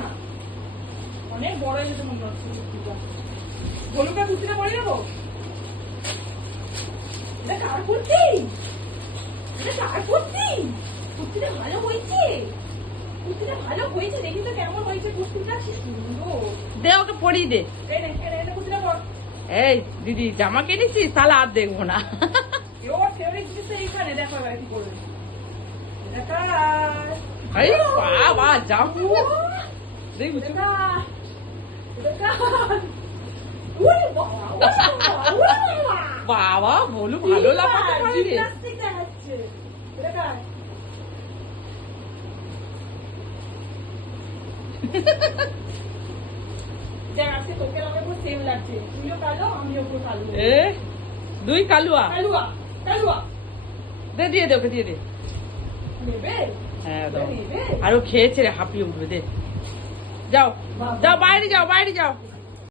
না, অনেক বড় হয়ে যেতে মনে হচ্ছে কুর্তিটা। ভলুকা কুর্তিটা পরে যাবো। এটা কার কুর্তি? এটা কার কুর্তি? কুর্তিটা ভালো হয়েছে, কুর্তিটা ভালো হয়েছে। দেখি তো কেমন হয়েছে কুর্তিটা, কি সুন্দর। দে ওকে পরিয়ে দে। এটা কুর্তিটা পর। এই দিদি জামা কিনেছিস? তাহলে আর দেখবো না। ওর ফেভারিট জিনিস তো এইখানে, দেখো এবার কি করবে। এটা কার? এই বাবা জামু দেখবি এটা কার? এটা কার? ওরে বাবা, ওরে বাবা, ওরে বাবা। বাবা বলু ভালো লাগাতে পারি রে। জিমন্যাস্টিক দেখাচ্ছে। এটা কার? দেখ আজকে তোকে আমার খুব সেম লাগছে, তুইও কালো আমিও খুব কালো। এ দুই কালুয়া। কালুয়া কালুয়া দে দিয়ে দে ওকে দিয়ে দে। নেবে? হ্যাঁ দাও। নেবে? আর ও খেয়েছে রে, হাঁপিয়ে উঠবে। দে যাও যাও বাইরে যাও বাইরে যাও।